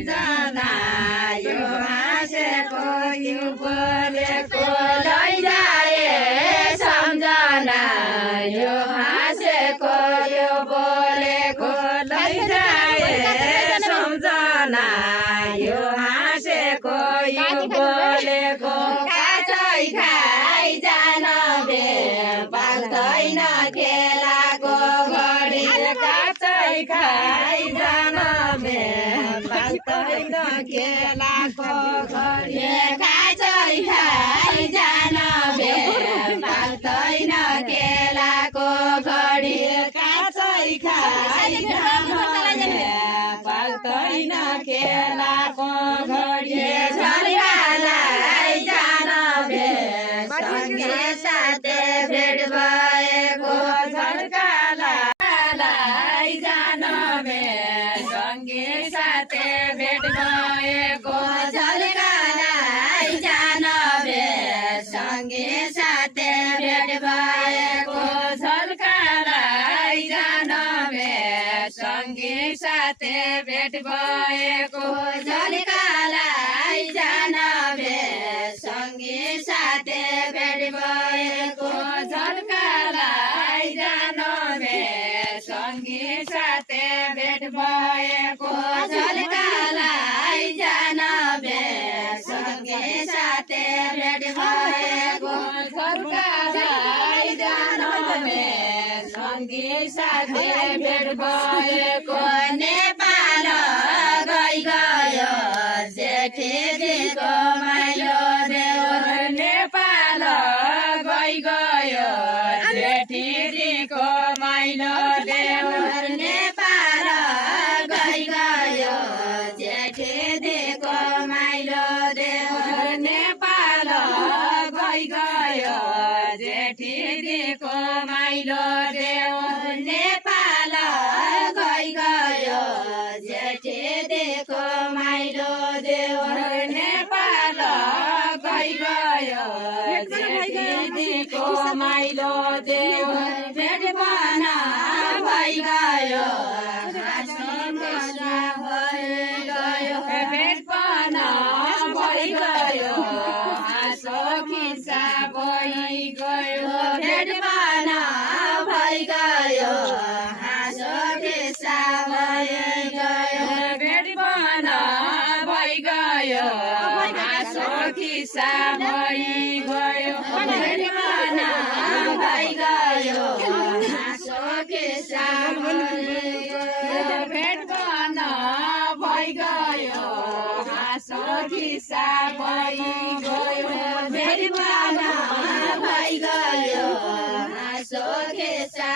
सम्झना यो हाँसेको यो बोलेको लैजाए सम्झना यो हाँसेको यो बोलेको लैजाए सम्झना यो हाँसेको यो बोलेको काचै खाइ जान बे पाल्दैन केलाको घडी काचै खाइ जान बे पाल्दैन केलाको घडी काचै खाइ जान बे पाल्दैन केलाको घडी काचै खाइ जान बे पाल्दैन केलाको घडी झल्कालाई जान बे सँगै साथै भेट भएको झल्कालाई जान बे सँगै साथै भेट भएको झल्कालाई जान बे सँगै साथै भेट भएको झल्कालाई जान बे सँगै साथै भेट भएको झल्कालाई जान बे सँगै साथै भेट भएको झल्कालाई जान बे सँगै साथै भेट भएको झल्कालाई जान बे सँगै साथै भेट भएको झल्कालाई जान बे सँगै साथै भेट भएको नेपाल गयो जेठीजीको माइलो देवर नेपाल गयो जेठीजीको माइलो देवर नेपाल गयो जेठीजीको माइलो देवर नेपाल गयो जेठीजीको माइलो देवर नेपाल गयो जेठीजीको माइलो देवर नेपाल गयो जेठीजीको माइलो देवर भेट बन भइगयो हाँसो भइगयो भेट बन भइगयो हाँसो खिस्सा भइगयो भेट बन भइगयो हाँसो खिस्सा भइगयो भेट बन भइगयो हाँसो खिस्सा भइगयो भेट बन भइगयो हाँसो खिस्सा भइगयो भेट बन भइगयो हाँसो खिस्सा भइगयो भेट बन भइगयो हाँसो खिस्सा